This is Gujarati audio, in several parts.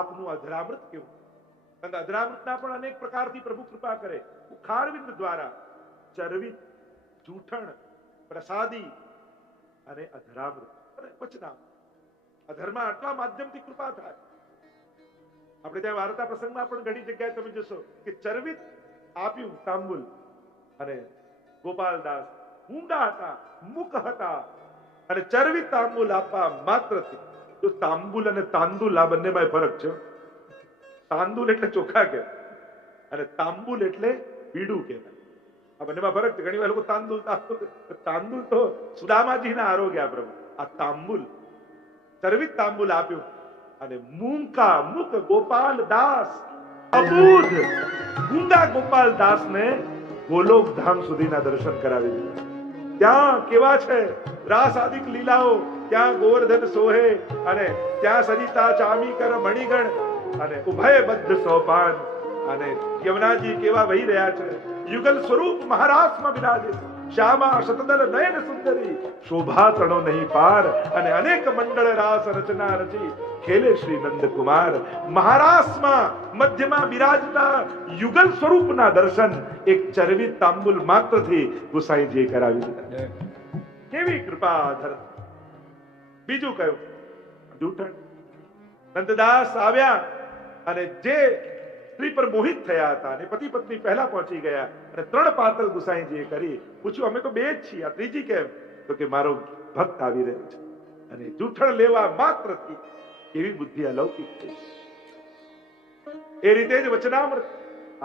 આપનું અધરામૃત કેવું. કારણ કે અધરામૃતના પણ અનેક પ્રકારથી પ્રભુ કૃપા કરે. ખારવિંદ દ્વારા ચરવિત, જૂઠણ, પ્રસાદી અને અધરામૃત અને વચનામૃત. અધરમાં આટલા માધ્યમથી કૃપા થાય. આપણે ત્યાં વાર્તા પ્રસંગમાં પણ ઘણી જગ્યાએ તમે જોશો કે ચરવિત આપ્યું તાંબુલ, અને ગોપાલદાસ ઊંડા હતા, મુખ હતા, અને ચરવિત તાંબુલ આપવા માત્રથી. તો તાંબુલ અને તાંદુલ આ બંનેમાં ફરક છે. તાંદુલ એટલે ચોખા કહેવાય અને તાંબુલ એટલે બીડું કહેવાય. આ બંનેમાં ફરક છે. ઘણી વાર લોકો તાંદુલ તાંદુલ તો સુદામાજીના આરોગ્ય પ્રભુ. આ તાંબુલ ચરવિત તાંબુલ આપ્યું અને મૂંકા મુખ ગોપાલ દાસ અબૂધ ગુંગા ગોપાલ દાસ ને ગોલોક ધામ સુધીના દર્શન કરાવી દીધા. ત્યાં કેવા છે રાસ આદિક લીલાઓ, ત્યાં ગોવર્ધન સોહે અને ત્યાં સરિતા ચામીકર મણિગણ અને ઉભય બદ્ધ સોપાન અને યમુનાજી કેવા વહી રહ્યા છે. યુગલ સ્વરૂપ મહારાજમાં બિરાજે છે. શ્યામા શતદલ નયન સુંદરી શોભા તણો નહીં પાર અને અનેક મંડળ રાસ રચના રચી ખેલે શ્રી નંદકુમાર. મહારાસમાં મધ્યમાં બિરાજતા યુગલ સ્વરૂપના દર્શન એક ચરવિત તાંબુલ માત્રથી ગુસાઈજીએ કરાવી દીધા. કેવી કૃપા ધર. બીજું કયું જૂઠણ. નંદદાસ આવ્યા અને જે સ્ત્રી પર મોહિત થયા હતા અને પતિ પત્ની પહેલા પહોંચી ગયા અને 3 પાતલ ગુસાઈજીએ કરી. પૂછ્યું અમે તો 2 જ છીએ, આ ત્રીજી કેમ? તો કે મારો ભક્ત આવી રહ્યો છે. અને જૂઠણ લેવા માત્રથી કેવી બુદ્ધિ અલૌકિક થઈ. એ રીતે જ વચનામૃત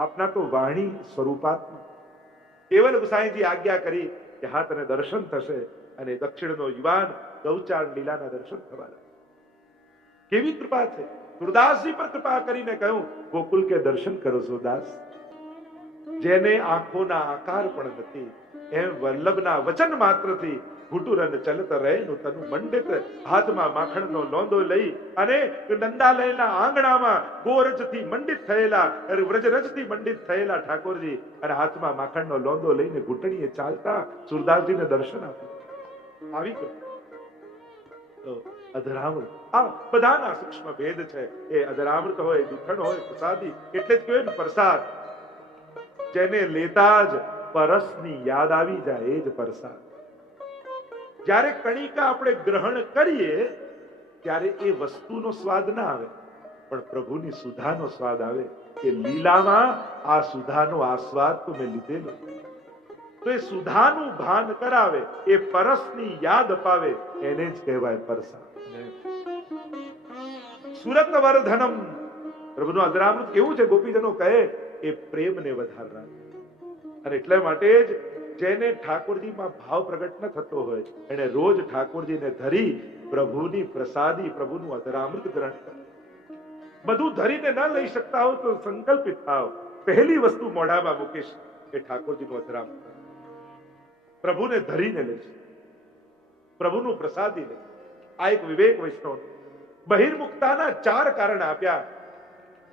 આપના તો વાણી સ્વરૂપાત્મક. કેવલ ગુસાઈજી આજ્ઞા કરી કે હા તને દર્શન થશે અને દક્ષિણનો યુવાન ગૌચાર લીલાના દર્શન થવાના. કેવી કૃપા છે. સુરદાસજી પર કૃપા કરીને કહ્યું ગોકુલ કે દર્શન કરો સુરદાસ. જેને આંખોના આકાર પણ નથી એમ વલ્લભના વચન માત્રથી ઘૂંટુરન ચલત રહેનું તનુ મંડિત. હાથમાં માખણનો લોંદો લઈ અને નંદાલયના આંગણામાં ગોરજથી મંડિત થયેલા વ્રજરજથી મંડિત થયેલા ઠાકોરજી અને હાથમાં માખણનો લોંદો લઈને ઘૂંટણીએ ચાલતા સુરદાસજીને દર્શન આપ્યું. આવી તો અધરામૃત આ બધાના સૂક્ષ્મ ભેદ છે. એ અધરામૃત હોય, જૂઠણ હોય, પ્રસાદી એટલે જ કહેવાય ને પ્રસાદ. જેને લેતા જ પરસની યાદ આવી જાય એ જ પ્રસાદ. જ્યારે કણિકા આપણે ગ્રહણ કરીએ ત્યારે એ વસ્તુનો સ્વાદ ના આવે, પણ પ્રભુની સુધાનો સ્વાદ આવે. એ લીલામાં આ સુધાનો આસ્વાદ તો મેં લીધેલો. તો એ સુધાનું ભાન કરાવે, એ પરસની યાદ અપાવે, એને જ કહેવાય પ્રસાદ. સુરત વર્ધનમ પ્રભુનું અધરામૃત કેવું છે? ગોપીજનો કહે એ પ્રેમને વધારનાર. અને એટલા માટે જ જેને ઠાકોરજીમાં ભાવ પ્રગટ ન થતો હોય એને રોજ ઠાકોરજીને ધરી પ્રભુની પ્રસાદી, પ્રભુનું અધરામૃત ગ્રહણ કરે. બધું ધરીને ન લઈ શકતા હો તો સંકલ્પિત થાવ. પહેલી વસ્તુ મોઢામાં મૂકીશ એ ઠાકોરજીનું અધરામૃત. પ્રભુને ધરીને લઈશ, પ્રભુનું પ્રસાદી લે. આ એક વિવેક વૈષ્ણવ. બહિર્મુક્તાના 4 કારણ આપ્યા,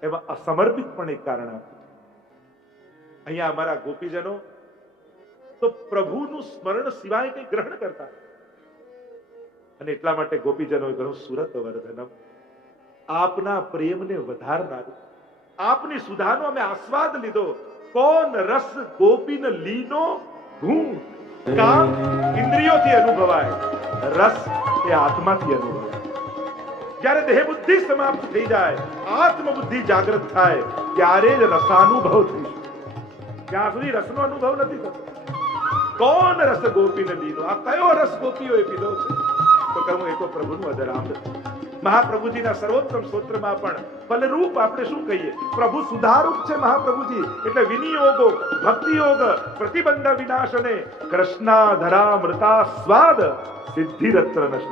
એમાં અસમર્પિત પણ એક કારણ આપ્યું. અહીંયા અમારા ગોપીજનો તો પ્રભુનું સ્મરણ સિવાય કંઈ ગ્રહણ કરતા અને એટલા માટે ગોપીજનોએ કહ્યું સુરત વર્ધનમ. આપના પ્રેમને વધારનારું, આપની સુધાનો અમે આસ્વાદ લીધો. કોન રસ ગોપીન લીનો હું. કામ ઇન્દ્રિયોથી અનુભવાય, રસ એ આત્માથી અનુભવાય. જ્યારે દેહ બુદ્ધિ સમાપ્ત થઈ જાય, આત્મબુદ્ધિ જાગૃત થાય ત્યારે જ રસાનુભવ થઈ શકે. ત્યાં સુધી રસનો અનુભવ નથી થતો. કોણ રસ ગોપીને લીધો? આ કયો રસ ગોપીઓએ પીધો છે? તો કહું એ તો પ્રભુનું અધરામૃત. મહાપ્રભુજીના સર્વોત્તમ સ્તોત્રમાં પણ ફલરૂપ આપણે શું કહીએ? પ્રભુ સુધારૂપ છે મહાપ્રભુજી. એટલે વિનિયોગો, ભક્તિયોગ, પ્રતિબંધ વિનાશને કૃષ્ણાધરામૃતા સ્વાદ સિદ્ધિરત્ર નશે.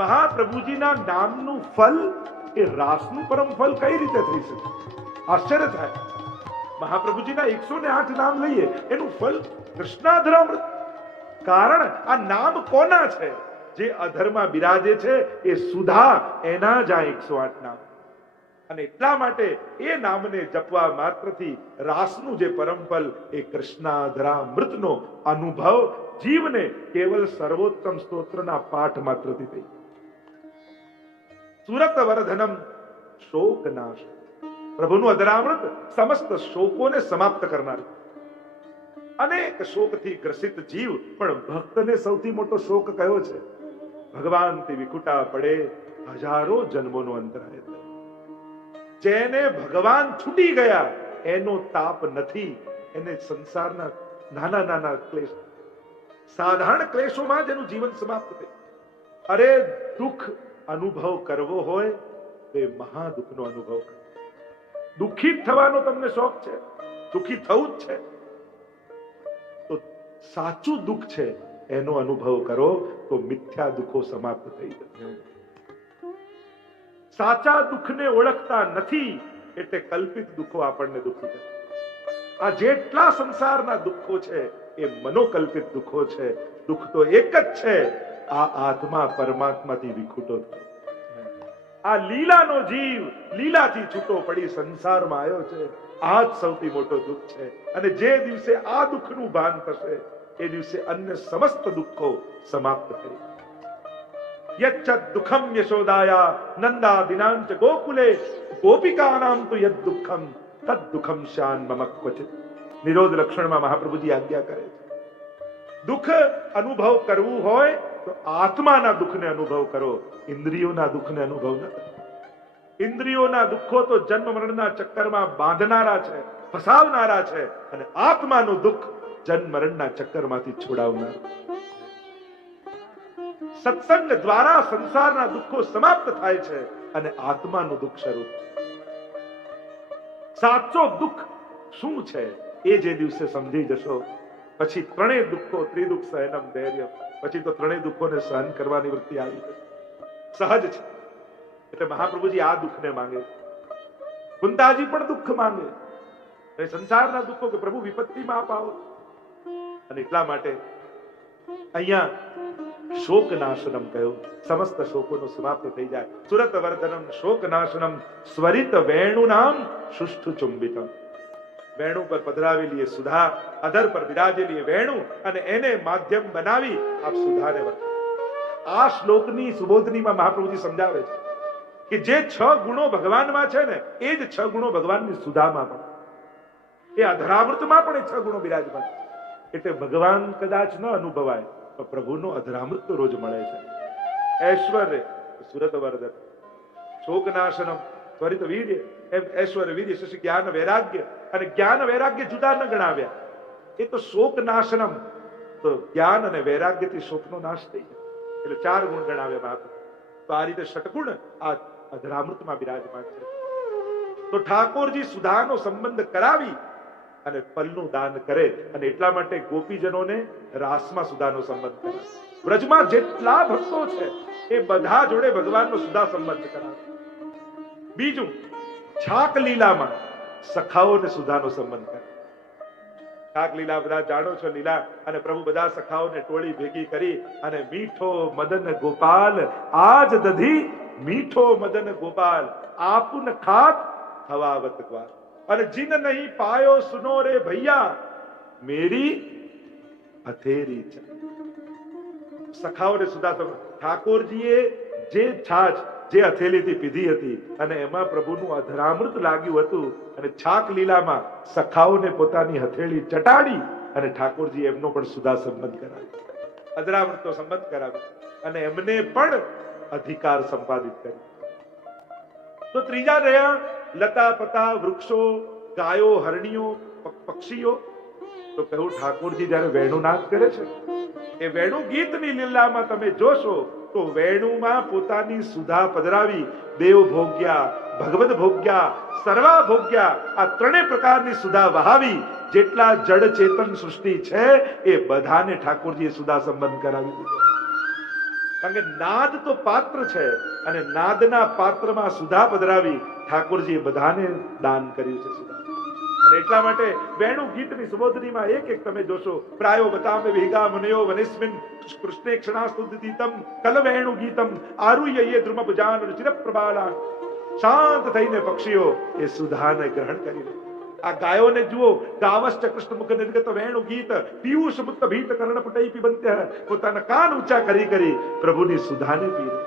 મહાપ્રભુજીના નામનું ફલ એ રાસનું પરમ ફલ કઈ રીતે થઈ શકે? આશ્ચર્ય થાય. મહાપ્રભુજીના 108 નામ લઈએ, એનું ફલ કૃષ્ણાધરામૃત. કારણ આ નામ કોના છે? જે અધરમાં બિરાજે છે એ સુધા, એના જ આ 108 નામ. અને એટલા માટે એ નામને જપવા માત્રથી રાસનું જે પરમ ફલ એ કૃષ્ણાધરામૃતનો અનુભવ જીવને કેવલ સર્વોત્તમ સ્તોત્રના પાઠ માત્રથી થઈ. સુરત વર્ધનમ શોક નાશ. પ્રભુનું અધરામૃત સમસ્ત શોકોને સમાપ્ત કરનાર. અનેક શોકથી ગ્રસિત જીવ પણ ભક્તને સૌથી મોટો શોક કયો છે? ભગવાનથી વિખુટા પડે હજારો જન્મોનો અંતરાય થાય. જેને ભગવાન છૂટી ગયા એનો તાપ નથી, એને સંસારના નાના નાના ક્લેશ, સાધારણ ક્લેશોમાં જેનું જીવન સમાપ્ત થયું. અરે દુઃખ અનુભવ કરવો હોય તો એ મહા દુઃખનો અનુભવ કરો. દુઃખી થવાનો તમને શોખ છે, દુઃખી થવું જ છે, તો સાચું દુઃખ છે એનો અનુભવ કરો તો મિથ્યા દુઃખો સમાપ્ત થઈ જશે. સાચા દુઃખને ઓળખતા નથી એટલે કલ્પિત દુઃખો આપણને દુઃખી કરે. આ જેટલા સંસારના દુઃખો છે એ મનોકલ્પિત દુઃખો છે. દુઃખ તો એક જ છે, આ આત્મા પરમાત્માથી વિખૂટો થયો. આ લીલાનો જીવ લીલાથી છૂટો પડી સંસારમાં આવ્યો છે. આ જ સૌથી મોટો દુઃખ છે. અને જે દિવસે આ દુઃખનું ભાન થશે એ દિવસે અન્ય સમસ્ત દુઃખો સમાપ્ત થઈ. યચ્ચ દુઃખમ યશોદાયા નંદાદિનાંચ ગોકુલે ગોપિકાનામ તુ યદ દુઃખમ તદ દુઃખમ શાન મમ ક્વચિત. નિરોધ લક્ષણમાં મહાપ્રભુજી આજ્ઞા કરે છે, દુઃખ અનુભવ કરવું હોય તો આત્માના દુઃખને અનુભવ કરો, ઇન્દ્રિયોના દુઃખને અનુભવ ન કરો. ઇન્દ્રિયોના દુઃખો તો જન્મ મરણના ચક્કરમાં બાંધનારા છે, ફસાવનારા છે, અને આત્માનું દુઃખ જન્મ મરણના ચક્કરમાંથી છોડાવનાર. સત્સંગ દ્વારા સંસારના દુઃખો સમાપ્ત થાય છે અને આત્માનું દુઃખ શરૂ થાય. સાચો દુઃખ શું છે એ જે દિવસે સમજી જશો પછી ત્રણેય દુઃખો, ત્રિદુઃખ સહનમ ધૈર્ય, પછી તો ત્રણેય દુઃખોને સહન કરવાની વૃત્તિ આવી જશે. સહજ છે. એટલે મહાપ્રભુજી આ દુઃખને માંગે છે. કુંતાજી પણ દુઃખ માંગે એ સંસારના દુઃખો કે પ્રભુ વિપત્તિમાં અપાવો. અને એટલા માટે અહીંયા શોક નાશનમ કહ્યું. સમસ્ત શોકોનો સમાપ્ત થઈ જાય. સુરત વર્ધનમ શોક નાશનમ સ્વરિત વેણુ નામ શુષ્ઠ ચુંબિતમ. વેણુ પર પધરાવેલી સુધા, અધર પર બિરાજેલી વેણુ, અને એને માધ્યમ બનાવી આપ સુધાને વર્તો. આ શ્લોકની સુબોધનીમાં મહાપ્રભુજી સમજાવે છે કે જે 6 ગુણો ભગવાનમાં છે ને એ જ 6 ગુણો ભગવાનની સુધામાં પણ, એ અધરામૃતમાં પણ એ 6 ગુણો બિરાજમાન છે. એટલે ભગવાન કદાચ ન અનુભવાય પણ પ્રભુનો અધરામૃત તો રોજ મળે છે. ઐશ્વર્ય સુરત વર્ધન, શોકનાશનમ ત્વરિત વીર્ય, એમ ઐશ્વર્ય વીર્ય શશી જ્ઞાન વૈરાગ્ય. અને જ્ઞાન વૈરાગ્ય જુદા ન ગણાવ્યા, એ તો શોકનાશનમ, તો જ્ઞાન અને વૈરાગ્યથી શોકનો નાશ થઈ જાય. એટલે 4 ગુણ ગણાવ્યા મહાપ્રભુ. તો આ રીતે ષટગુણ આ અધરામૃતમાં બિરાજમાન છે. તો ઠાકોરજી સુધાનો સંબંધ કરાવી અને ફલનું દાન કરે. અને એટલા માટે ગોપીજનોને રાસમાં સુધાનો સંબંધ કરાવે. વ્રજમાં જેટલા ભક્તો છે એ બધા જોડે ભગવાનનો સુધા સંબંધ કરાવે. બીજું, છાક લીલામાં સખાઓને સુધાનો સંબંધ કરે. છાક લીલા બધા જાણો છો લીલા. અને પ્રભુ બધા સખાઓને ટોળી ભેગી કરી અને મીઠો મદન ગોપાલ આજ દધી, મીઠો મદન ગોપાલ આપુન ખાત હવાવત ગ્વાર. અને જીન નહીં પાયો સુનો રે ભૈયા મેરી હથેરી છે. સખાઓને સુધા ઠાકોરજીએ જે છાછ જે હથેલીથી પીધી હતી અને એમાં પ્રભુનું અધરામૃત લાગ્યું હતું, અને છાક લીલામાં સખાઓને પોતાની હથેળી ચટાડી અને ઠાકોરજી એમનો પણ સુધા સંબંધ કરાવ્યો, અધરામૃતનો સંબંધ કરાવ્યો અને એમને પણ અધિકાર સંપાદિત કર્યો. તો ત્રીજા રહ્યા લતા પતા, વૃક્ષો, ગાયો, હરણીઓ, પક્ષીઓ. તો કહ્યું ઠાકોરજી જયારે વેણુનાદ કરે છે એ વેણુ ગીતની લીલામાં તમે જોશો તો વેણુમાં પોતાની સુધા પધરાવી દેવ ભોગ્યા, ભગવદ ભોગ્યા, સર્વા ભોગ્યા, આ ત્રણેય પ્રકારની સુધા વહાવી. જેટલા જડ ચેતન સૃષ્ટિ છે એ બધાને ઠાકોરજીએ સુધા સંબંધ કરાવી દીધો. કારણ કે નાદ તો પાત્ર છે અને નાદના પાત્રમાં સુધા પધરાવી ઠાકોરજીએ બધાને દાન કર્યું છે સુધા. અને એટલા માટે વેણુ ગીતની સુબોધનીમાં એક એક તમે જોશો. પ્રાયો બતામે વિહગા મુનયો વનિસ્મિન કૃષ્ણે ક્ષણાસ્તુદિતમ કલ વેણુ ગીતમ આરુહ્ય યે ધ્રુમભુજાન ચિરપ્રબાલાન. શાંત થઈને પક્ષીઓ એ સુધાને ગ્રહણ કરી લે. આ ગાયોને જુઓ, ગાવશ્ચ કૃષ્ણ મુખ નિર્ગત વેણુ ગીત પિયુષ મુક્ત ભીત કર્ણ પુટઈ પિબંત્ય. પોતાના કાન ઊંચા કરી કરી પ્રભુની સુધાને પી રહે.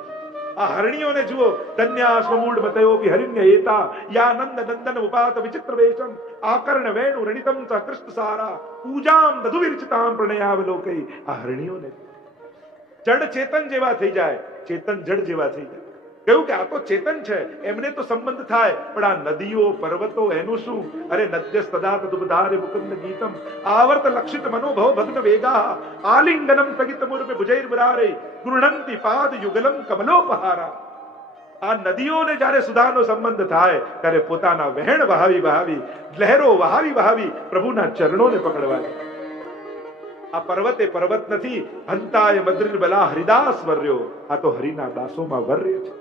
આ હરણીઓને જુઓ, ધન્યાસ્વમૂઢ મતયોપી હરિણ્ય એતા યાનંદ નંદન ઉપાત વિચિત્ર વેશમ આકર્ણ વેણુ રણિતમ ચ કૃષ્ણ સારા પૂજામ દધુ વિરચિતામ પ્રણયાવલોકઈ. આ હરણીઓને જડ ચેતન જેવા થઈ જાય, ચેતન જડ જેવા થઈ જાય. કહ્યું કે આ તો ચેતન છે, એમને તો સંબંધ થાય, પણ આ નદીઓ પર્વતો એનું શું? અરે નદ્યસ તદાત દુબધારે મુકુંદ ગીતમ આવર્ત લક્ષિત મનોભવ ભગ્ન વેગા આલિંગનમ સ્થગિત મૂર્પે ભુજૈર બરારે ગૃહણંતિ પાદ યુગલમ કમલોપહારા. આ નદીઓને જ્યારે સુધાનો સંબંધ થાય ત્યારે પોતાના વહેણ વહાવી વહાવી, લહેરો વહાવી વહાવી પ્રભુના ચરણોને પકડવા જાય. આ પર્વત એ પર્વત નથી, હંતાય મદ્રિર બલા હરિદાસ વર્યો. આ તો હરિના દાસોમાં વર્ય છે.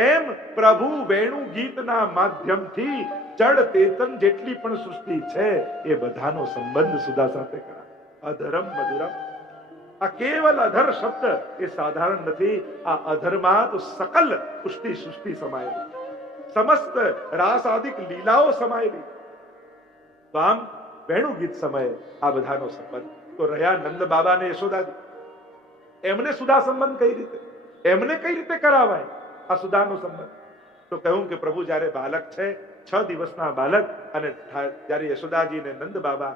એમ પ્રભુ વેણુ ગીતના માધ્યમથી જડ ચેતન જેટલી પણ સૃષ્ટિ છે એ બધાનો સંબંધ સુધા સાથે કરાવે. અધરમ મધુરમ. આ કેવલ અધર શબ્દ એ સાધારણ નથી. આ અધરમાં તો સકલ પુષ્ટિ સૃષ્ટિ સમાયેલી, સમસ્ત રાસાદિક લીલાઓ સમાયેલી. તો આમ વેણુ ગીત સમયે આ બધાનો સંબંધ. તો રહ્યા નંદ બાબા ને યશોદાજી, એમને સુધા સંબંધ કઈ રીતે, એમને કઈ રીતે કરાવાય આ સુધાનો સંબંધ? તો કહ્યું કે પ્રભુ જ્યારે બાલક છે, 6 દિવસના બાલક, અને જ્યારે યશોદાજી ને નંદ બાબા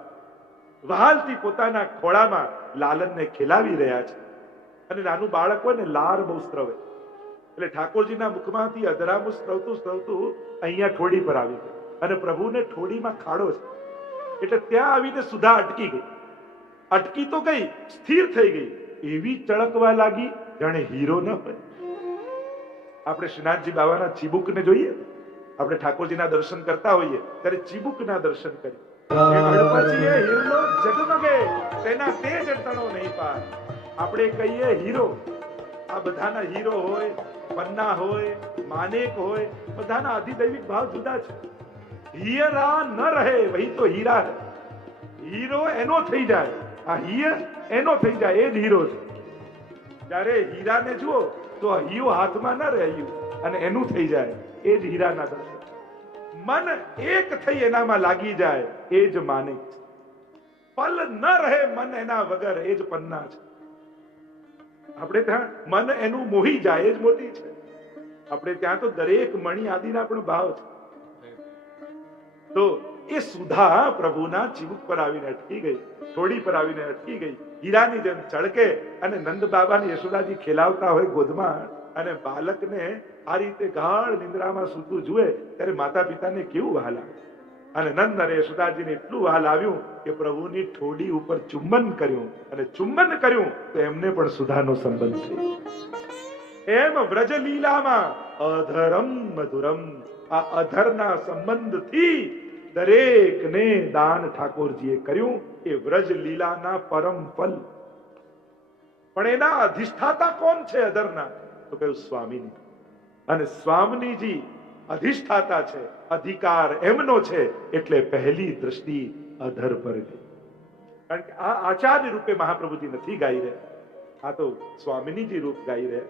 વહાલથી પોતાના ખોળામાં લાલનને ખેલાવી રહ્યા છે, અને નાનું બાળક હોય ને લાર બહુ સ્ત્રવે, એટલે ઠાકોરજીના મુખમાંથી અધરામું સ્ત્રવતું સ્ત્રવતું અહીંયા ઠોડી પર આવી ગયું, અને પ્રભુને ઠોડીમાં ખાડો છે, એટલે ત્યાં આવીને સુધા અટકી ગઈ. અટકી તો ગઈ, સ્થિર થઈ ગઈ, એવી ચળકવા લાગી જાણે હીરો ન હોય. આપણે શ્રીનાથજી બાબાના ચીબુકને જોઈએ, આપણે ઠાકોરજીના દર્શન કરતા હોઈએ ત્યારે ચીબુકના દર્શન કરીએ, હીરો જગમગે તેના તેજ તણો નહીં પાર. આપણે કહીએ હીરો, આ બધાના હીરો હોય, પન્ના હોય, માનેક હોય, બધાના અધિદૈવિક ભાવ જુદા છે. હીરા ન રહે વહી તો હીરા રહે. હીરો એનો થઈ જાય, આ હીર એનો થઈ જાય, એ જ હીરો છે. જ્યારે હીરાને જુઓ તો હીરો હાથમાં ન રહ્યું અને એનું થઈ જાય, એ જ હીરાના દર્શન. મન એક થઈ એનામાં લાગી જાય, એ જ માનિક છે. પલ ન રહે મન એના વગર, એ જ પન્ના છે. આપણે ત્યાં મન એનું મોહી જાય, એ જ મોતી છે. આપણે ત્યાં તો દરેક મણી આદિના પણ ભાવ છે. તો એ સુધા પ્રભુના ચીબુક પર આવીને અટકી ગઈ, થોડી પર આવીને અટકી ગઈ, હીરાની જેમ ચળકે. અને નંદ બાબાની યશોદાજી ખેલાવતા હોય ગોદમાં, અને બાલકને આ રીતે ગાઢ નિંદ્રામાં સૂતું જુએ ત્યારે માતા પિતાને કેવું વહાલ આવે. અને નંદ અને યશોદાજીને એટલું વહાલ આવ્યું કે પ્રભુની ઠોડી ઉપર ચુંબન કર્યું, અને ચુંબન કર્યું તો એમને પણ સુધાનો સંબંધ થયો. એમ વ્રજ લીલામાં અધરમ મધુરમ, આ અધરના સંબંધથી દરેકને દાન ઠાકોરજીએ કર્યું. એ વ્રજ લીલાના પરમ ફલ. પણ એના અધિષ્ઠાતા કોણ છે અધરના? તો કહ્યું સ્વામીની. અને સ્વામીજી અધિષ્ઠાતા છે, અધિકાર એમનો છે, એટલે પહેલી દ્રષ્ટિ અધર પર ગઈ. કારણ કે આ આચાર્ય રૂપે મહાપ્રભુજી નથી ગાઈ રહ્યા, આ તો સ્વામીજી રૂપ ગાઈ રહ્યા.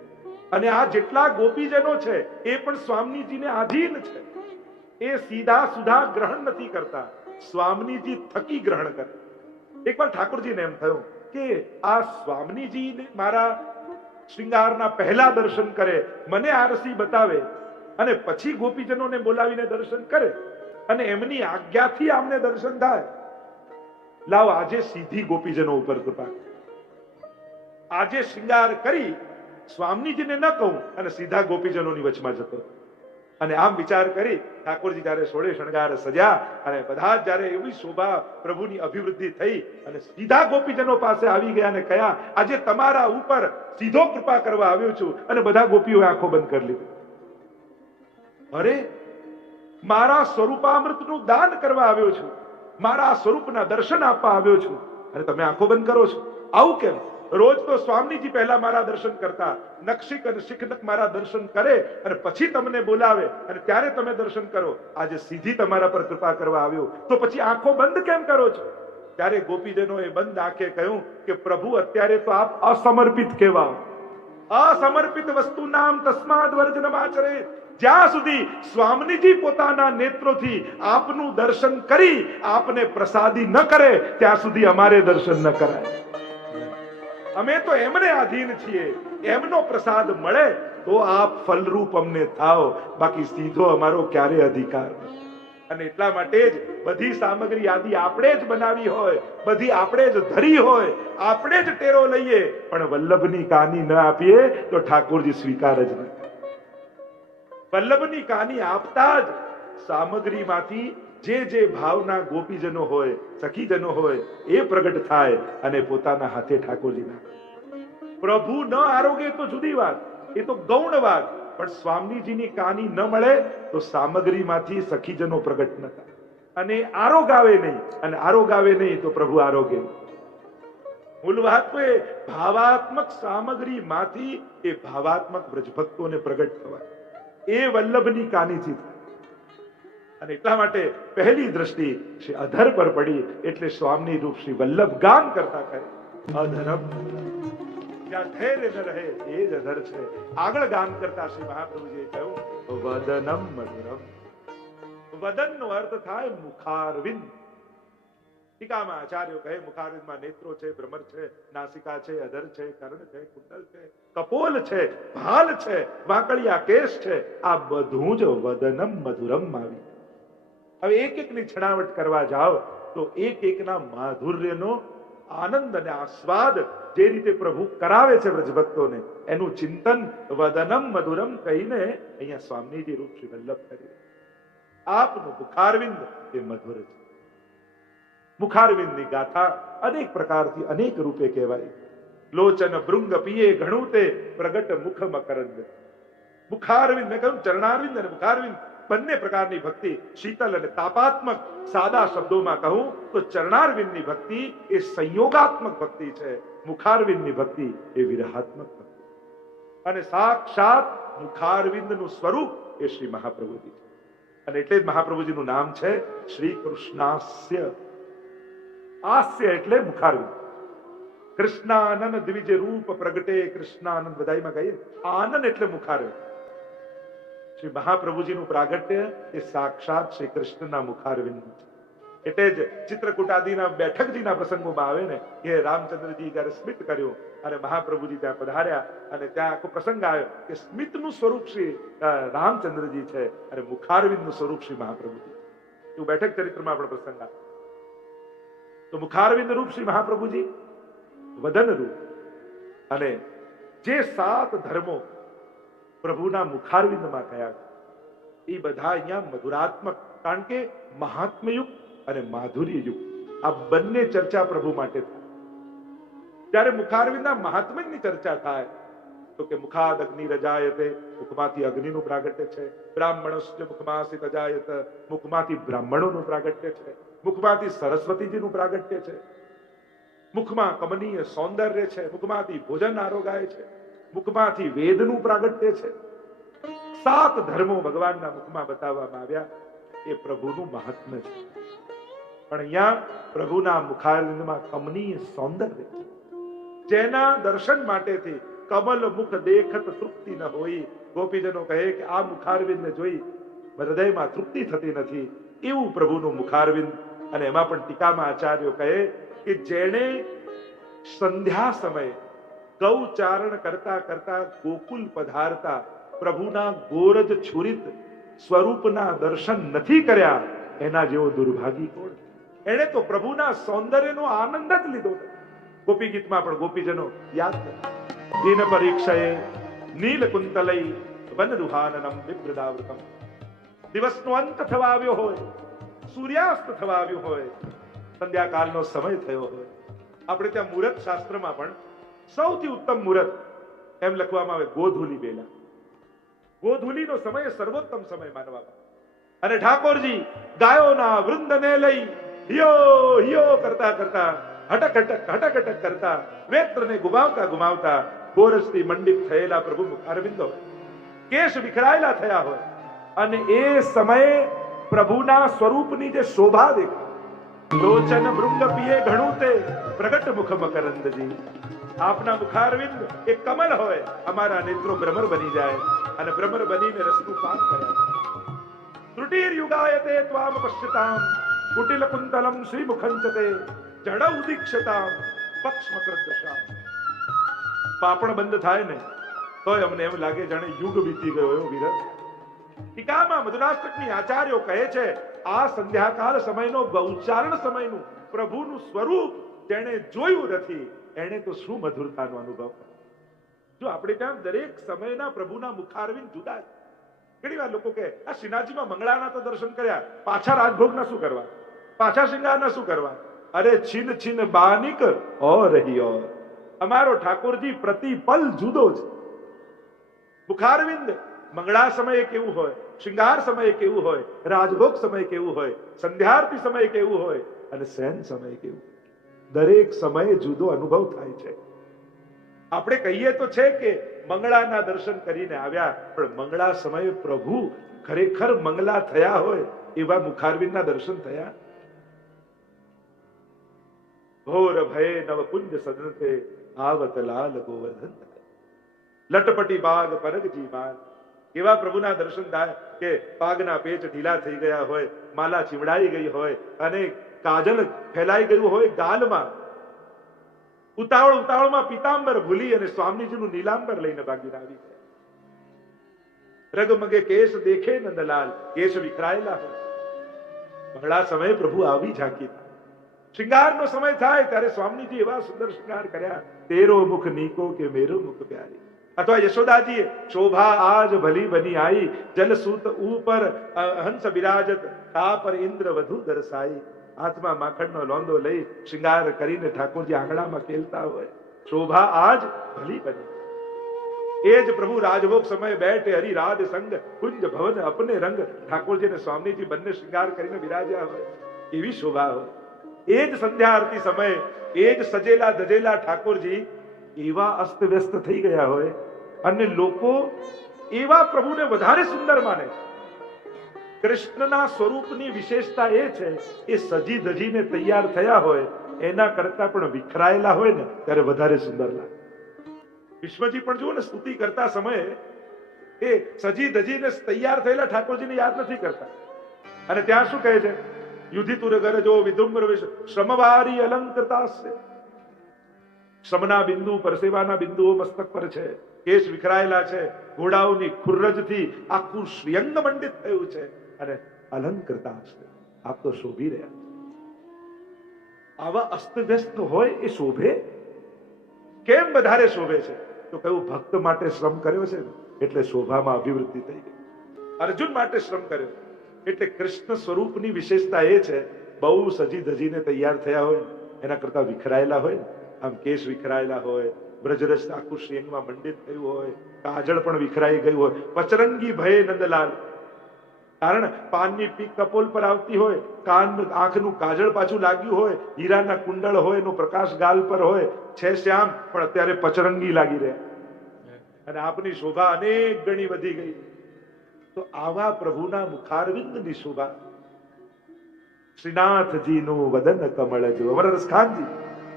અને આ જેટલા ગોપીજનો છે એ પણ સ્વામીજીને આધીન છે. એ સીધા સુધા ગ્રહણ નથી કરતા, સ્વામીજી થકી ગ્રહણ કરે. એકવાર ઠાકોરજીને એમ થયું કે આ સ્વામીજી મારા શ્રૃંગારના પહેલા દર્શન કરે, મને આરસી બતાવે, અને પછી ગોપીજનોને બોલાવીને દર્શન કરે, અને એમની આજ્ઞાથી આમને દર્શન થાય. લાવ આજે સીધી ગોપીજનો ઉપર કૃપા, આજે શ્રૃંગાર કરી સ્વામીજીને ન કહું અને સીધા ગોપીજનોની વચમાં જતો. અને આમ વિચાર કરી ઠાકોરજી જયારે સોળે શણગાર સજ્યા, અને બધા જયારે એવી શોભા પ્રભુની અભિવૃદ્ધિ થઈ, અને સીધા ગોપીજનો પાસે આવી ગયા અને કહ્યા, આજે તમારા ઉપર સીધો કૃપા કરવા આવ્યો છું. અને બધા ગોપીઓએ આંખો બંધ કરી લીધી. અરે, મારા સ્વરૂપામૃતનું દાન કરવા આવ્યો છું, મારા સ્વરૂપના દર્શન આપવા આવ્યો છું, અને તમે આંખો બંધ કરો છો? આવું કેમ? રોજ તો સ્વામીજી પહેલા મારા દર્શન કરતા, નક્ષિક અને શિખનક મારા દર્શન કરે અને પછી તમને બોલાવે, અને ત્યારે તમે દર્શન કરો. આજે સીધી તમારા પર કૃપા કરવા આવ્યો, તો પછી આંખો બંધ કેમ કરો છો? ત્યારે ગોપીજનોએ બંધ આંખે કહ્યું કે પ્રભુ, અત્યારે તો આપ અસમર્પિત કહેવાઓ. અસમર્પિત વસ્તુ નામ તસ્માદ વર્જનમાચરે. જ્યાં સુધી સ્વામીજી પોતાના નેત્રોથી આપનું દર્શન કરી આપને પ્રસાદી ન કરે, ત્યાં સુધી અમારે દર્શન ન કરાય. અમે તો એમને આધીન છીએ, એમનો પ્રસાદ મળે તો આપ ફલરૂપ અમને થાઓ, બાકી સીધો અમારો ક્યારે અધિકાર નથી. અને એટલા માટે જ બધી સામગ્રી આદિ આપણે જ બનાવી હોય, બધી આપણે જ ધરી હોય, આપણે જ ટેરો લઈએ, પણ વલ્લભની કાની ન આપીએ તો ઠાકોરજી સ્વીકાર જ ન કરે. વલ્લભની કાની આપતા જ સામગ્રીમાંથી જે ભાવના ગોપીજનો હોય, સખીજનો હોય, એ પ્રગટ થાય અને પોતાના હાથે ઠાકોરજી નાખે. પ્રભુ ન આરોગે તો જુદી વાત, એ તો ગૌણ વાત, પણ સ્વામીજીની કાની ન મળે તો સામગ્રીમાંથી સખીજનો પ્રગટ ન થાય, અને આરોગાવે નહીં, અને આરોગાવે નહીં તો પ્રભુ આરોગે. મૂળ વાત તો એ ભાવાત્મક સામગ્રીમાંથી એ ભાવાત્મક બ્રજભક્તોને પ્રગટ થવા, એ વલ્લભની કાનીથી થાય. અને એટલા માટે પહેલી દ્રષ્ટિ શ્રી અધર પર પડી, એટલે સ્વામી રૂપ શ્રી વલ્લભ ગાન કરતા કહે અધરમ. જ્યાં ધૈર્ય ન રહે એ જ અધર છે. આગળ ગાન કરતા શ્રી મહાપ્રભુજીએ કહ્યું વદનમ મધુરમ. વદનનો અર્થ થાય મુખારવિંદ. ટીકામાં આચાર્યો કહે મુખારવિંદમાં નેત્રો છે, ભ્રમર છે, નાસિકા છે, અધર છે, કર્ણ છે, કુંડલ છે, કપોલ છે, ભાલ છે, વાંકડિયા કેશ છે. આ બધું જ વદનમ મધુરમ આવી. હવે એક એકની છણાવટ કરવા જાઓ તો એક એકના માધુર્યનો આનંદ અને આસ્વાદ જે રીતે પ્રભુ કરાવે છે બ્રજભક્તોને, એનું ચિંતન વદનમ મધુરમ કહીને અહીંયા સ્વામીજી રૂપ શ્રી વલ્લભ કરી. આપનું મુખારવિંદ એ મધુર છે. મુખારવિંદની ગાથા અનેક પ્રકારથી અનેક રૂપે કહેવાય. લોચન ભૃંગ પીએ ઘણું તે પ્રગટ મુખ મકરંદ. મુખારવિંદ મેં કહ્યું ચરણારવિંદ અને મુખારવિંદ બંને પ્રકારની ભક્તિ, શીતલ અને તાપાત્મક. સાદા શબ્દોમાં કહું તો ચરણારવિંદની ભક્તિ એ સંયોગાત્મક ભક્તિ છે, મુખારવિંદની ભક્તિ એ વિરહાત્મક ભક્તિ. અને સાક્ષાત મુખારવિંદનું સ્વરૂપ એ શ્રી મહાપ્રભુજી છે. અને એટલે જ મહાપ્રભુજીનું નામ છે શ્રી કૃષ્ણાસ્ય. આસ્ય એટલે મુખારવિંદ. કૃષ્ણાનંદ દ્વિજ રૂપ પ્રગટે, કૃષ્ણાનંદ બધાઈમાં કહીએ, આનંદ એટલે મુખારવિંદ. શ્રી મહાપ્રભુજીનું પ્રાગટ્ય એ સાક્ષાત શ્રી કૃષ્ણના મુખારવિંદ છે. એટલે જ ચિત્રકૂટાદિના બેઠકજીના પ્રસંગોમાં આવે ને કે રામચંદ્રજી જયારે સ્મિત કર્યું અને મહાપ્રભુજી ત્યાં પધાર્યા, અને ત્યાં આખો પ્રસંગ આવ્યો કે સ્મિતનું સ્વરૂપ શ્રી રામચંદ્રજી છે અને મુખારવિંદનું સ્વરૂપ શ્રી મહાપ્રભુજી. એવું બેઠક ચરિત્રમાં આપણો પ્રસંગ આવે. તો મુખારવિંદ રૂપ શ્રી મહાપ્રભુજી, વદન રૂપ, અને જે 7 ધર્મો પ્રભુના મુખારવિંદમાં કયા એ બધા અહીંયા મધુરાત્મક, કારણ કે મહાત્મયુક્ત અને માધુર્યયુક્ત આ બંને ચર્ચા પ્રભુ માટે થાય. જ્યારે મુખારવિંદના મહાત્મ્યની ચર્ચા થાય તો કે મુખાદ અગ્નિ રજાયતે, મુખમાંથી અગ્નિનું પ્રાગટ્ય છે. બ્રાહ્મણસ્ય મુખમાસી રજાયત, મુખમાંથી બ્રાહ્મણોનું પ્રાગટ્ય છે. મુખમાંથી સરસ્વતીજીનું પ્રાગટ્ય છે. મુખમાં કમનીય સૌંદર્ય છે. મુખમાંથી ભોજન આરોગાય છે. મુખમાંથી વેદનું પ્રાગટ્ય છે. 7 ધર્મો ભગવાનના મુખમાં બતાવવામાં આવ્યા. એ પ્રભુનું મહાત્મ્ય છે. પણ અહીંયા પ્રભુના મુખારવિંદમાં કમનીય સૌંદર્ય છે, જેના દર્શન માટેથી કમલ મુખ દેખત તૃપ્તિ ન હોય. ગોપીજનો કહે કે આ મુખારવિંદને જોઈ હૃદયમાં તૃપ્તિ થતી નથી, એવું પ્રભુનું મુખારવિંદ. અને એમાં પણ ટીકામાં આચાર્યો કહે કે જેણે સંધ્યા સમયે ગૌચારણ કરતા કરતા ગોકુલ પધારતા પ્રભુના ગોરજ છુરિત સ્વરૂપના દર્શન નથી કર્યા, એના જેવો દુર્ભાગી કોણ? એને તો પ્રભુના સૌંદર્યનો આનંદ જ લીધો. ગોપી ગીતમાં પણ ગોપીજનો યાદ કરે દિન પરીક્ષાએ નીલ કુંતલય વનરુહાનનમ વિપ્રદાવૃતમ. દિવસનો અંત થવા આવ્યો હોય, સૂર્યાસ્ત થવા આવ્યો હોય, સંધ્યાકાળનો સમય થયો હોય. આપણે ત્યાં મુહૂર્ત શાસ્ત્રમાં પણ સૌથી ઉત્તમ મુહૂર્ત એમ લખવામાં આવે ગોધુલી બેલા. ગોધુલીનો સમય સર્વોત્તમ સમય માનવામાં. અને ઠાકોરજી ગાયોના વૃંદને લઈ હિયો હિયો કરતા કરતા, હટક કરતા, વેત્રને ગુમાવતા ગુમાવતા ગોરસથી મંડિત થયેલા પ્રભુ મુખારવિંદો, કેશ વિખરાયેલા થયા હોય, અને એ સમયે પ્રભુના સ્વરૂપની જે શોભા દેખાય. લોચન ભૃંગ પીએ ઘણું તે પ્રગટ મુખ મકરંદજી. આપના મુખારવિંદ એ કમલ હોય, અમારા નેત્રો ભ્રમર બની જાય અને ભ્રમર બનીને રસનું પાન કર્યા. ત્રુટિર યુગાયતે ત્વામ પશ્યતામ કુટિલ કુંતલમ શ્રી મુખંચતે જડ ઉદીક્ષતામ પક્ષ મકરદશા. પાપણ બંધ થાય ને તોય અમને એમ લાગે જાણે યુગ વીતી ગયો એવો વિરહ. ટીકામાં મધુરાષ્ટકની આચાર્યો કહે છે આ સંધ્યાકાળ સમયનો ઉચ્ચારણ સમયનું પ્રભુનું સ્વરૂપ જેણે જોયું નથી એને તો શું મધુરતાનો અનુભવ. જો આપણે ત્યાં દરેક સમયના પ્રભુના મુખારવિંદ જુદા છે. ઘણી વાર લોકો કહે આ શ્રીનાથજીમાં મંગળાના તો દર્શન કર્યા, પાછા રાજભોગના શું કરવા, પાછા શૃંગારના શું કરવા? અરે છીન છીન બાનિક ઓર રહી ઓર. અમારો ઠાકોરજી પ્રતિપલ જુદો છે. મુખારવિંદ મંગળા સમયે કેવું હોય, શૃંગાર સમયે કેવું હોય, રાજભોગ સમયે કેવું હોય, સંધ્યારતી સમયે કેવું હોય અને શયન સમયે કેવું, દરેક સમયે જુદો અનુભવ થાય છે. આપણે કહીએ તો છે કે મંગળાના દર્શન કરીને આવ્યા, પણ મંગળા સમયે પ્રભુ ખરેખર મંગલા થયા હોય એવા મુખારવિંદના દર્શન થયા. ઘોર ભય નવકુંજ સદનતે આવત લાલ ગોવર્ધન લટપટી બાગ પરગજી માન. એવા પ્રભુના દર્શન થાય કે પાગના પેચ ઢીલા થઈ ગયા હોય, માલા ચીવડાઈ ગઈ હોય અને કાજલ ફેલાઈ ગયું હોય ગાલમાં, ઉતાવળમાં પીતાંબર ભૂલી અને સ્વામીજીનું નીલાંબર લઈને ભાગીને આવી છે. રગમગે કેસ દેખે નંદલાલ, કેસ વિખરાયેલા હોય. મંગળા સમયે પ્રભુ આવી ઝાંકી થાય. શૃંગારનો સમય થાય ત્યારે સ્વામીજી એવા સુંદર શૃંગાર કર્યા, તેરો મુખ નીકો કે મેરો મુખ પ્યારી. અથવા યશોદાજી શોભા આજ ભલી બની આઈ, જલસૂત ઉપર હંસ બિરાજત, તા પર ઇન્દ્ર વધુ દર્શાઈ. હાથમાં માખણનો લોંદો લઈ શૃંગાર કરીને ઠાકોરજી આંગણામાં ખેલતા હોય. શોભા આજ ભલી બની. એ જ પ્રભુ રાજભોગ સમય બેઠે હરી રાજ સંગ, કુંજ ભવન અપને રંગ. ઠાકોરજી અને સ્વામીજી બંને શૃંગાર કરીને બિરાજ્યા હોય, એવી શોભા હોય. એ જ સંધ્યા આરતી સમયે એ જ સજેલા ધજેલા ઠાકોરજી એવા અસ્તવ્યસ્ત થઈ ગયા હોય અને લોકો એવા પ્રભુને વધારે સુંદર માને છે. કૃષ્ણના સ્વરૂપની વિશેષતા એ છે એ સજી ધજીને તૈયાર થયા હોય એના કરતા પણ વિખરાયેલા હોય ને ત્યારે વધારે સુંદર લાગે. વિશ્વજી પણ જુઓ ને સ્તુતિ કરતા સમયે એ સજી ધજીને તૈયાર થયેલા ઠાકોરજીને યાદ નથી કરતા. અને ત્યાં શું કહે છે? યુધિતુર ગરજો વિધુમ્ર શ્રમવારી અલંકૃતાસ્ય. શ્રમના બિંદુ પરસેવાના બિંદુઓ મસ્તક પર છે, કેશ વિખરાયેલા છે, ઘોડાઓની ખુરજથી આખું શ્રીઅંગ મંડિત થયું છે અને અલંકૃતાસ્ય. આપ તો શોભી રહ્યા. આવા અસ્તવ્યસ્ત હોય એ શોભે કેમ? વધારે શોભે છે તો કયું ભક્ત માટે શ્રમ કર્યો છે એટલે શોભામાં અભિવૃદ્ધિ થઈ ગઈ. અર્જુન માટે શ્રમ કર્યો એટલે કૃષ્ણ સ્વરૂપની વિશેષતા એ છે બહુ સજી ધજીને તૈયાર થયા હોય એના કરતા વિખરાયેલા હોય. આમ કેશ વિખરાયેલા હોય, બ્રજરસ આખું શ્રેંગમાં મંડિત થયું હોય, કાજળ પણ વિખરાઈ ગયું હોય. પચરંગી ભય નંદલાલ. કારણ પાનની પીક કપોલ પર આવતી હોય, કાન આંખનું કાજળ પાછું લાગ્યું હોય, હીરાના કુંડળ હોય, એનો પ્રકાશ ગાલ પર હોય, છે શ્યામ પણ અત્યારે પચરંગી લાગી રહ્યા અને આપની શોભા અનેક ગણી વધી ગઈ. તો આવા પ્રભુના મુખારવિંદની શોભા. શ્રીનાથજીનું વદન કમળ જો. અમારા રસખાનજી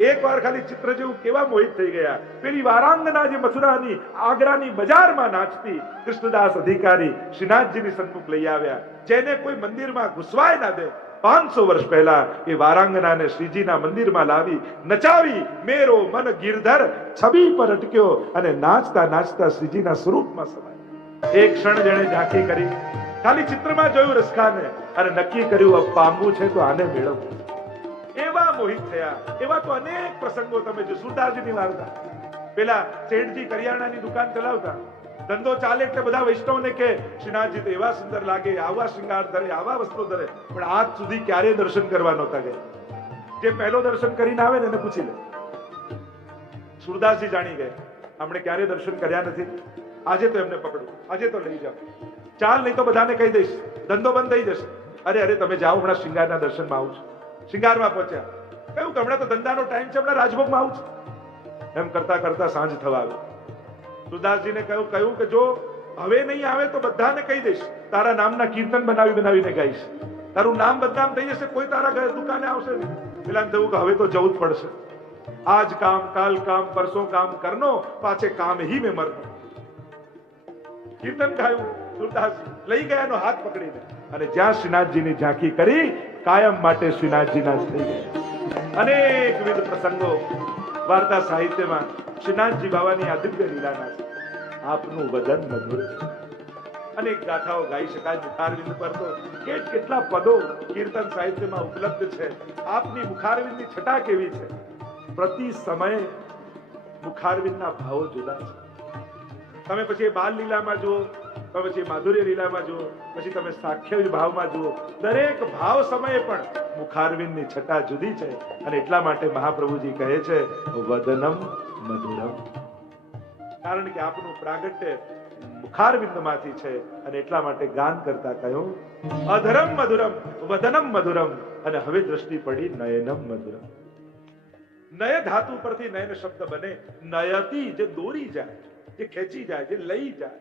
એક વાર ખાલી ચિત્ર જેવું કેવા મોહિત થઈ ગયા. પેલી વારાંગના જે મથુરાની આગ્રાની બજારમાં નાચતી કૃષ્ણદાસ અધિકારી શ્રીનાથજીની સન્મુખ લઈ આવ્યા, જેને કોઈ મંદિરમાં ઘુસવાય ના દે. 500 વર્ષ પહેલા એ વારાંગનાને શ્રીજીના મંદિરમાં લાવી નચાવી મેરો મન ગિરધર છબી પર અટક્યો અને નાચતા નાચતા શ્રીજીના સ્વરૂપમાં સમાય. એક ક્ષણ જેણે ઝાંખી કરી, ખાલી ચિત્રમાં જોયું રસખાને અને નક્કી કર્યું अब પામવું છે તો આને મેળવવું. એવા મોહિત થયા. એવા તો અનેક પ્રસંગો તમે જો. સુરદાસજીની વાર્તા. પેલા શેઠજી કરિયાણાની દુકાન ચલાવતા, ધંધો ચાલે એટલે બધા વૈષ્ણવને કે શ્રીનાથજી તો એવા સુંદર લાગે, આવા શૃંગાર ધરે, આવા વસ્ત્રો ધરે, પણ આજ સુધી ક્યારે દર્શન કરવા નહોતા ગયા. જે પહેલો દર્શન કરીને આવે ને એને પૂછી લે. સુરદાસજી જાણી ગયા આપણે ક્યારે દર્શન કર્યા નથી, આજે તો એમને પકડો, આજે તો લઈ જાઓ. ચાલ નહીં તો બધાને કહી દઈશ, ધંધો બંધ થઈ જશે. અરે અરે તમે જાઓ, હમણાં શૃંગારના દર્શનમાં આવું છું. શૃંગારમાં પહોંચ્યા, કહ્યું કે હમણાં તો ધંધાનો ટાઈમ છે, હમણાં રાજભોગમાં આવું છું. એમ કરતા કરતા સાંજ થવા આવી. સુરદાસજીને કહ્યું કે જો હવે નહીં આવે તો બધાને કહી દઈશ, તારા નામના કીર્તન બનાવીને ગાઈશ, તારું નામ બદનામ થઈ જશે, કોઈ તારા ઘરે દુકાને આવશે નહીં. પેલા થયું કે હવે તો જવું જ પડશે. આજ કામ કાલ કામ પરસો કામ કરનો, પાછે કામ હી મેં મરનો. કીર્તન ગાયું. સુરદાસ લઈ ગયા એનો હાથ પકડીને અને જ્યાં શ્રીનાથજીની ઝાંખી કરી કાયમ માટે શ્રીનાથજીના જ થઈ ગયા. અનેકવિધ પ્રસંગો વાર્તા સાહિત્યમાં શ્રીનાથજી બાવાની આ દિવ્ય લીલાના છે. આપનું વદન મધુર છે. અનેક ગાથાઓ ગાઈ શકાય મુખારવિંદ પર તો કેટલા પદો કીર્તન સાહિત્યમાં ઉપલબ્ધ છે. આપની મુખારવિંદની છટા કેવી છે. પ્રતિ સમયે મુખારવિંદના ભાવો જુદા છે. તમે પછી બાલ લીલામાં જુઓ, તમે પછી માધુર્ય લીલામાં જુઓ, પછી તમે સાખ્ય ભાવમાં જુઓ, દરેક ભાવ સમયે પણ મુખારવિંદની છટા જુદી છે. અને એટલા માટે મહાપ્રભુજી કહે છે વદનમ મધુરમ, કારણ કે આપનું પ્રાગટ્ય મુખારવિંદમાંથી છે. અને એટલા માટે ગાન કરતા કહ્યું અધરમ મધુરમ વદનમ મધુરમ. અને હવે દ્રષ્ટિ પડી નયનમ મધુરમ. નય ધાતુ પરથી નયન શબ્દ બને. નયતી જે દોરી જાય, જે ખેંચી જાય, જે લઈ જાય,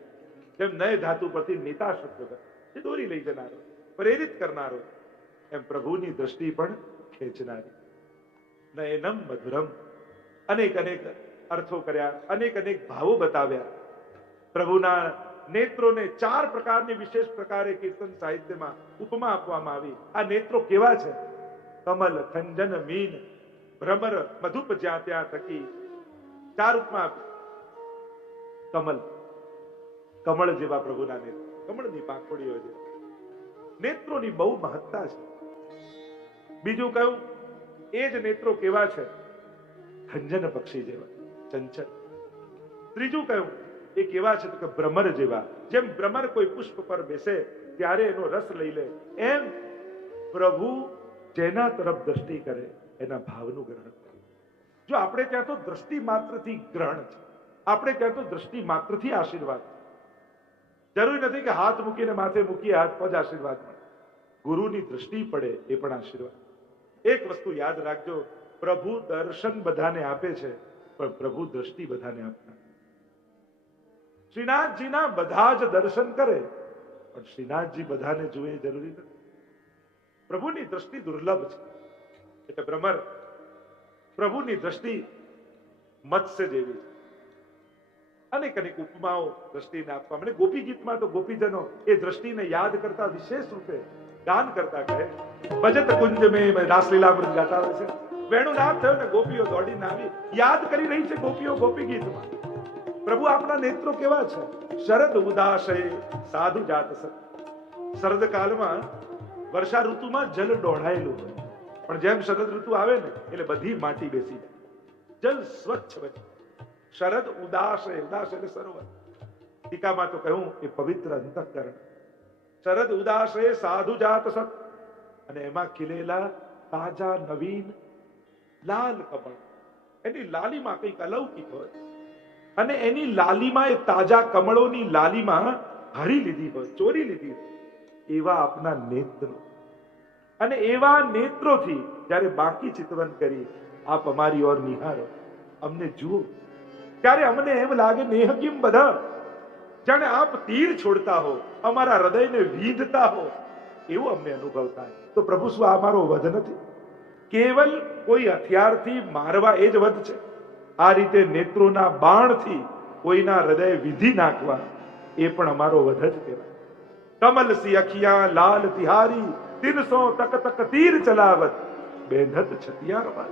જેમ નય ધાતુ પરથી નેતા શબ્દ બને, જે દોરી લઈ જનારો, પ્રેરિત કરનારો, એમ પ્રભુની દ્રષ્ટિ પણ ખેંચનારી. નયનમ મધુરમ. અનેક અનેક અર્થો કર્યા, અનેક અનેક ભાવો બતાવ્યા. પ્રભુના નેત્રોને 4 પ્રકારની વિશેષ પ્રકારે કીર્તન સાહિત્યમાં ઉપમા આપવામાં આવી. આ નેત્રો કેવા છે? કમલ, ખંજન, મીન, ભ્રમર, મધુપ જ્યાં ત્યાં થકી 4 ઉપમા આપી. કમલ, કમળ જેવા પ્રભુના નેત્રો, કમળની પાંખોડીઓ છે. નેત્રોની બહુ મહત્તા છે. બીજું કહ્યું એ જ નેત્રો કેવા છે? ખંજન પક્ષી જેવા, ચંચળ. ત્રીજું કહ્યું એ કેવા છે? તો કે ભ્રમર જેવા. જેમ ભ્રમર કોઈ પુષ્પ પર બેસે ત્યારે એનો રસ લઈ લે, એમ પ્રભુ જેના તરફ દ્રષ્ટિ કરે એના ભાવનું ગ્રહણ કરે. જો આપણે ત્યાં તો દ્રષ્ટિ માત્રથી ગ્રહણ છે, આપણે ત્યાં તો દ્રષ્ટિ માત્રથી આશીર્વાદ છે. જરૂરી નથી કે હાથ મૂકીને માથે મૂકીએ હાથ પજ આશીર્વાદ મળે. ગુરુની દ્રષ્ટિ પડે એ પણ આશીર્વાદ. એક વસ્તુ યાદ રાખજો, પ્રભુ દર્શન બધાને આપે છે, પણ પ્રભુ દ્રષ્ટિ બધાને આપતા. શ્રીનાથજીના બધા જ દર્શન કરે, પણ શ્રીનાથજી બધાને જુએ જરૂરી નથી. પ્રભુની દ્રષ્ટિ દુર્લભ છે. એટલે ભ્રમર, પ્રભુની દ્રષ્ટિ મત્સ્ય જેવી છે. અનેક અનેક ઉપમાઓ દ્રષ્ટિને આપવા મને. ગોપી ગીતમાં તો ગોપીજનો એ દ્રષ્ટિને યાદ કરતા વિશેષ રૂપે ગાન કરતા કહે ભજત કુંજ મેં રાસલીલામૃત ગાતા હોય છે. વેણુ નાદ થયો ને ગોપીઓ દોડીને આવી યાદ કરી રહી છે ગોપીઓ ગોપી ગીતમાં. પ્રભુ આપના નેત્રો કેવા છે? શરદ ઉદાસય સાધુ જાત સત. શરદ કાળમાં વર્ષા ઋતુમાં જલ દોડાયેલું હોય, પણ જેમ શરદ ઋતુ આવે ને એટલે બધી માટી બેસી જાય, જલ સ્વચ્છ બને. શરદ ઉદાસય, ઉદાસ એટલે સરોવર. ટીકામાં તો કહ્યું એ પવિત્ર અંતઃકરણ. શરદ ઉદાસય સાધુ જાત સત. અને એમાં ખીલેલા તાજા નવીન લાલ કમળ, એની લાલીમાં કંઈક અલૌકિક હોય. અને એની લાલીમાં, એ તાજા કમળોની લાલીમાં હરી લીધી હોય, ચોરી લીધી હોય, એવા આપના નેત્રો. અને એવા નેત્રોથી જ્યારે બાકી ચિતવન કરી આપ અમારી ઓર નિહારો, અમને જુઓ, ત્યારે અમને એમ લાગે નેહકીમ બધા, જાણે આપ તીર છોડતા હો, અમારા હૃદયને વીંધતા હો, એવું અમને અનુભવ થાય. તો પ્રભુ શું આ મારો વધ નથી? કેવલ કોઈ હથિયારથી મારવા એ જ વધ છે? આ રીતે નેત્રોના બાણથી કોઈના હૃદય વિધિ નાખવા એ પણ અમારો વધ જ કહેવાય. કમલ સી અખિયા લાલ તિહારી 300 તક તક તીર ચલાવત બેંધત છતિયાર વાત.